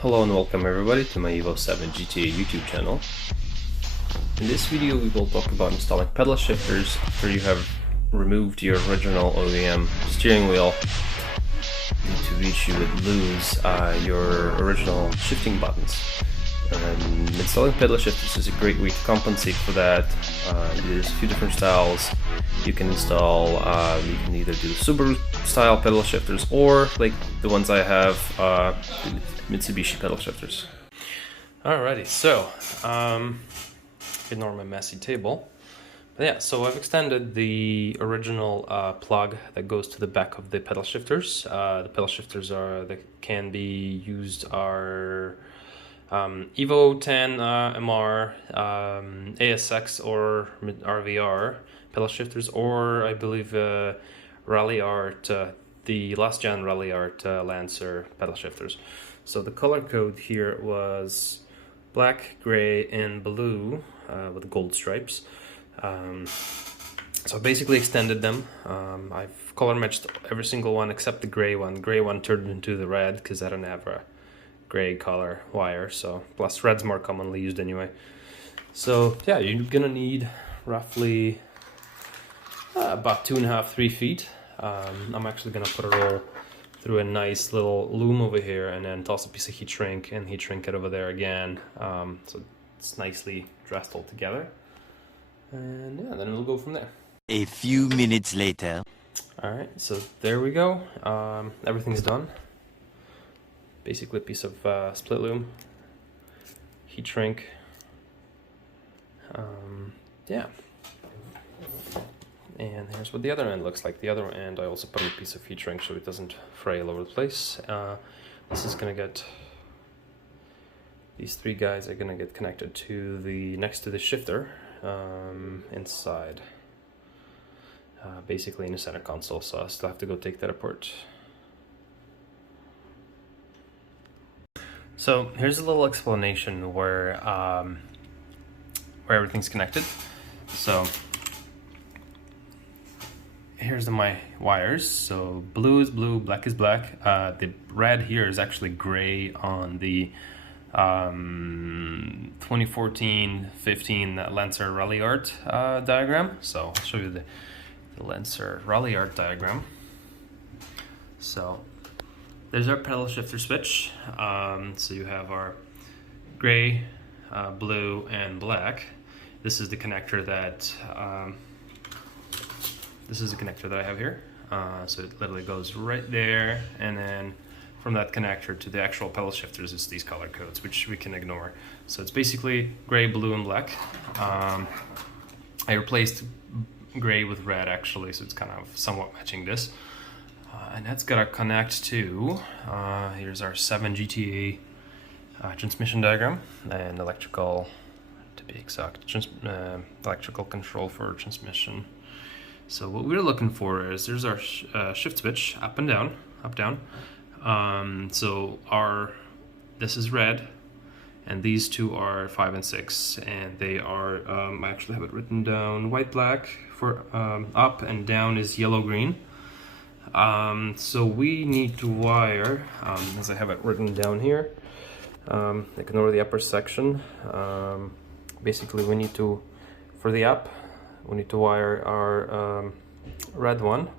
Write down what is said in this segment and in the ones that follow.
Hello and welcome everybody to my Evo 7 GTA YouTube channel. In this video we will talk about installing pedal shifters after you have removed your original OEM steering wheel due to which you would lose your original shifting buttons. Installing pedal shifters is a great way to compensate for that. There's a few different styles you can install. You can either do Subaru style pedal shifters or like the ones I have, Mitsubishi pedal shifters. Alrighty, so ignore my messy table. But yeah, so I've extended the original plug that goes to the back of the pedal shifters. The pedal shifters that can be used are Evo 10 MR, ASX or RVR pedal shifters, or I believe Rally Art, the last gen Rally Art Lancer pedal shifters. So the color code here was black, gray, and blue with gold stripes. So I basically extended them. I've color matched every single one except the gray one. The gray one turned into the red because I don't have a gray color wire, so plus red's more commonly used anyway. So yeah, you're gonna need roughly about 2.5–3 feet. I'm actually gonna put it all through a nice little loom over here and then toss a piece of heat shrink and heat shrink it over there again, so it's nicely dressed all together, and yeah, then we'll go from there. A few minutes later. Alright, so there we go. Everything's done. Basically a piece of split loom, heat shrink, yeah. And here's what the other end looks like. The other end I also put in a piece of heat shrink so it doesn't fray all over the place. This is gonna get, these three guys are gonna get connected to the, next to the shifter, inside, basically in the center console, so I still have to go take that apart. So here's a little explanation where everything's connected. So here's my wires. So blue is blue, black is black. The red here is actually gray on the 2014-15 Lancer Rally Art diagram. So I'll show you the Lancer Rally Art diagram. So there's our pedal shifter switch. So you have our gray, blue, and black. This is the connector that I have here. So it literally goes right there, and then from that connector to the actual pedal shifters is these color codes, which we can ignore. So it's basically gray, blue, and black. I replaced gray with red actually, so it's kind of somewhat matching this. And that's gotta connect to, here's our 7 GTA transmission diagram and electrical, to be exact, electrical control for transmission. So what we're looking for is, there's our shift switch, up and down, up, down. So this is red, and these two are 5 and 6, and they are, I actually have it written down, white, black for up, and down is yellow, green. So we need to wire, as I have it written down here, ignore the upper section. Basically we need to, for the up, we need to wire our red one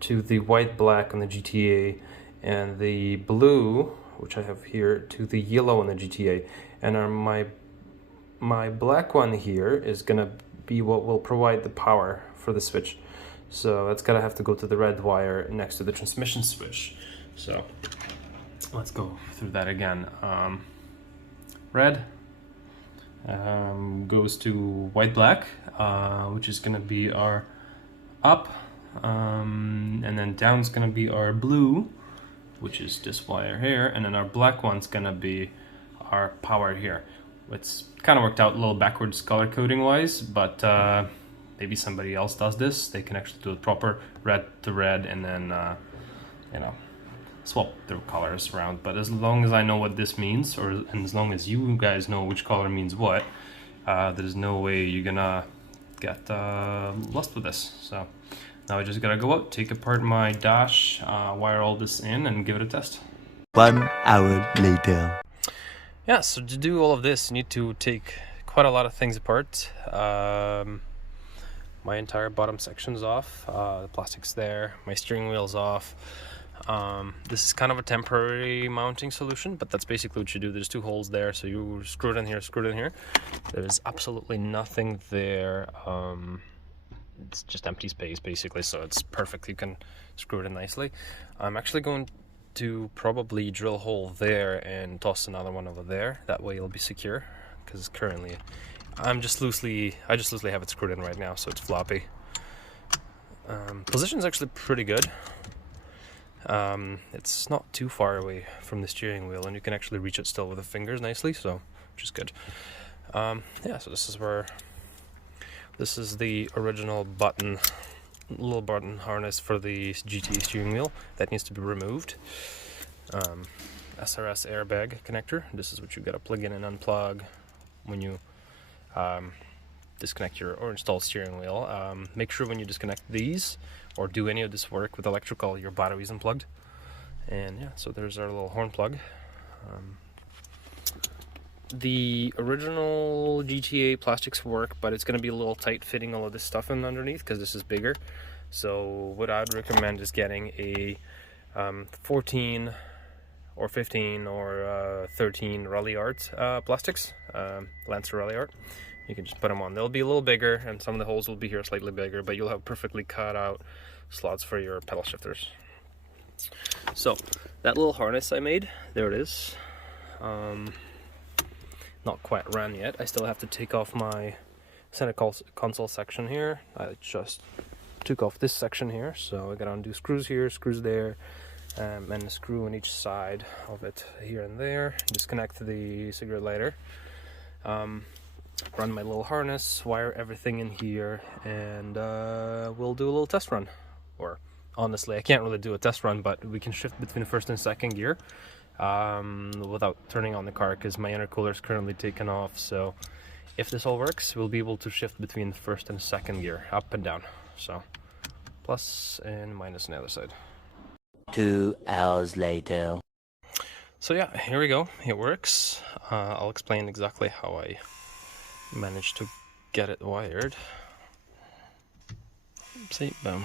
to the white, black on the GTA, and the blue, which I have here, to the yellow on the GTA. And my black one here is gonna be what will provide the power for the switch. So that's gotta have to go to the red wire next to the transmission switch. So let's go through that again. Red goes to white, black, which is gonna be our up, and then down is gonna be our blue, which is this wire here, and then our black one's gonna be our power here. It's kind of worked out a little backwards color coding wise, but maybe somebody else does this. They can actually do it proper, red to red, and then you know, swap their colors around. But as long as I know what this means, and as long as you guys know which color means what, there's no way you're gonna get lost with this. So now I just gotta go out, take apart my dash, wire all this in, and give it a test. 1 hour later. Yeah, so to do all of this, you need to take quite a lot of things apart. My entire bottom section's off, the plastic's there, my steering wheel's off. This is kind of a temporary mounting solution, but that's basically what you do. There's two holes there, so you screw it in here, screw it in here. There's absolutely nothing there. It's just empty space basically, so it's perfect. You can screw it in nicely. I'm actually going to probably drill a hole there and toss another one over there. That way it'll be secure, because currently I just loosely have it screwed in right now, so it's floppy. Position's actually pretty good. It's not too far away from the steering wheel, and you can actually reach it still with the fingers nicely, so which is good. Yeah, so this is the original little button harness for the GTS steering wheel that needs to be removed. SRS Airbag connector. This is what you gotta plug in and unplug when you disconnect or install steering wheel. Make sure when you disconnect these or do any of this work with electrical, your battery is unplugged. And yeah, so there's our little horn plug. The original GTA plastics work, but it's going to be a little tight fitting all of this stuff in underneath because this is bigger. So what I'd recommend is getting a 14 or 15 or 13 Rally Art plastics, Lancer Rally Art. You can just put them on. They'll be a little bigger, and some of the holes will be here slightly bigger, but you'll have perfectly cut out slots for your pedal shifters. So that little harness I made, there it is. Not quite ran yet. I still have to take off my center console section here. I just took off this section here, so I gotta undo screws here, screws there, and a screw on each side of it here and there. Disconnect the cigarette lighter. Run my little harness, wire everything in here, and we'll do a little test run. Or honestly, I can't really do a test run, but we can shift between first and second gear without turning on the car, because my intercooler is currently taken off. So if this all works, we'll be able to shift between first and second gear, up and down. So plus and minus on the other side. 2 hours later. So yeah, here we go. It works. I'll explain exactly how I managed to get it wired. See, boom.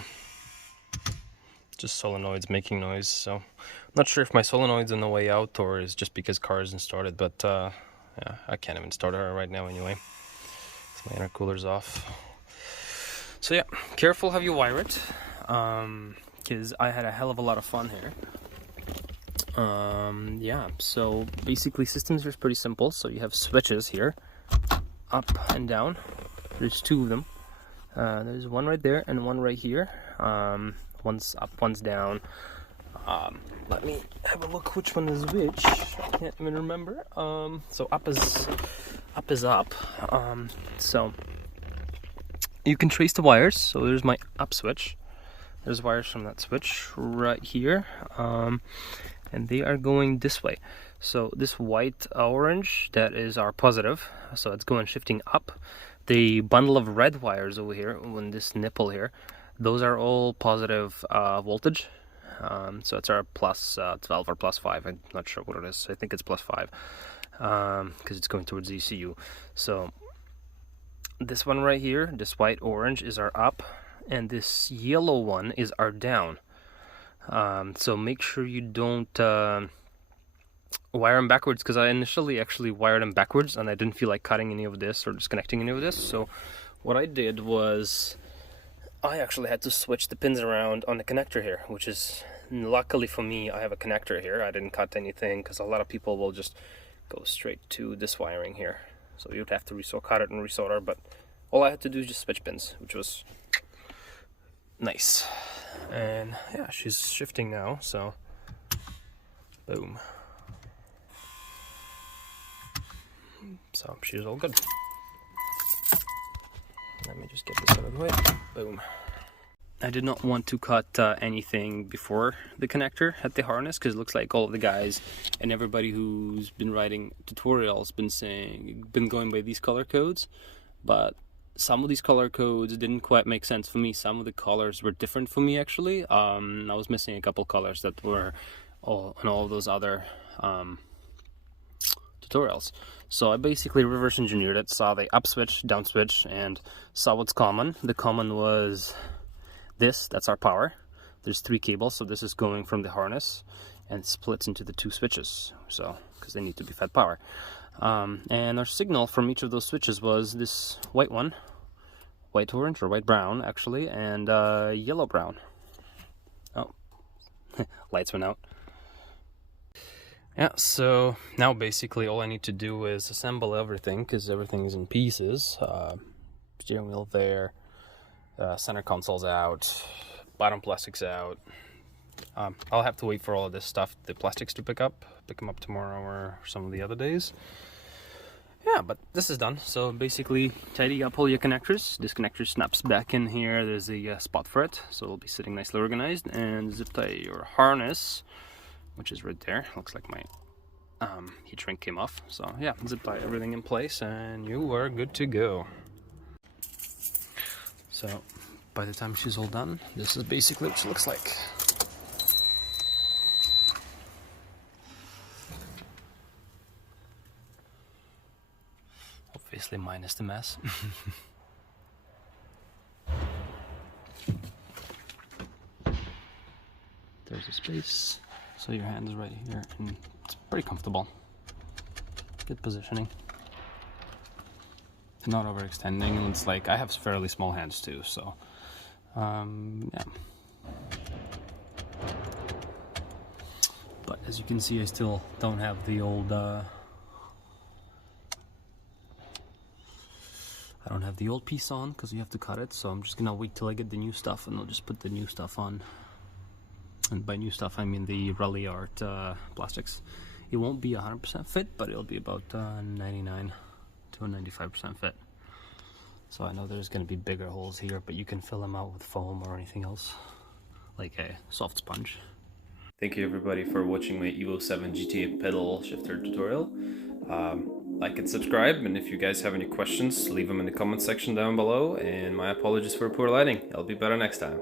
Just solenoids making noise. So I'm not sure if my solenoid's on the way out or is just because car isn't started, but yeah, I can't even start her right now anyway. So my intercooler's off. So yeah, careful how you wire it, because I had a hell of a lot of fun here. Yeah, so basically systems here is pretty simple. So you have switches here, up and down. There's two of them. There's one right there and one right here. One's up, one's down. Let me have a look which one is which. I can't even remember. So up is up. So you can trace the wires. So there's my up switch. There's wires from that switch right here. And they are going this way. So this white orange, that is our positive. So it's going shifting up. The bundle of red wires over here, on this nipple here, those are all positive voltage. So it's our plus 12 or plus 5. I'm not sure what it is. I think it's plus 5 because it's going towards the ECU. So this one right here, this white orange, is our up, and this yellow one is our down. So make sure you don't wire them backwards, because I initially actually wired them backwards and I didn't feel like cutting any of this or disconnecting any of this. So what I did was I actually had to switch the pins around on the connector here, which is, luckily for me, I have a connector here. I didn't cut anything, because a lot of people will just go straight to this wiring here. So you'd have to cut it and resolder, but all I had to do is just switch pins, which was nice. And yeah, she's shifting now, so boom. So she's all good. Let me just get this out of the way. Boom. I did not want to cut anything before the connector at the harness, because it looks like all of the guys and everybody who's been writing tutorials been going by these color codes, but some of these color codes didn't quite make sense for me. Some of the colors were different for me, actually. I was missing a couple colors that were on all of those other tutorials. So I basically reverse engineered it, saw the up switch, down switch, and saw what's common. The common was this, that's our power. There's 3 cables, so this is going from the harness and splits into the 2 switches, so because they need to be fed power. And our signal from each of those switches was this white one, white orange or white brown actually, and yellow brown. Oh, lights went out. Yeah, so now basically all I need to do is assemble everything, because everything is in pieces. Steering wheel there, center console's out, bottom plastic's out. I'll have to wait for all of this stuff, the plastics, to pick them up tomorrow or some of the other days. Yeah, but this is done. So basically tidy up all your connectors. This connector snaps back in here. There's a spot for it, so it'll be sitting nicely organized. And zip tie your harness, which is right there. Looks like my heat shrink came off. So yeah, zip tie everything in place and you are good to go. So by the time she's all done, this is basically what she looks like. Obviously minus the mess. There's a space, so your hand is right here, and it's pretty comfortable. Good positioning. Not overextending. It's like I have fairly small hands too, so yeah. But as you can see, I still don't have the old I don't have the old piece on because you have to cut it, so I'm just gonna wait till I get the new stuff and I'll just put the new stuff on. And by new stuff I mean the Rally Art plastics. It won't be 100% fit, but it'll be about 99 to 95% fit. So I know there's gonna be bigger holes here, but you can fill them out with foam or anything else, like a soft sponge. Thank you everybody for watching my Evo 7 GTA pedal shifter tutorial. Like and subscribe, and if you guys have any questions, leave them in the comment section down below, and my apologies for poor lighting. I'll be better next time.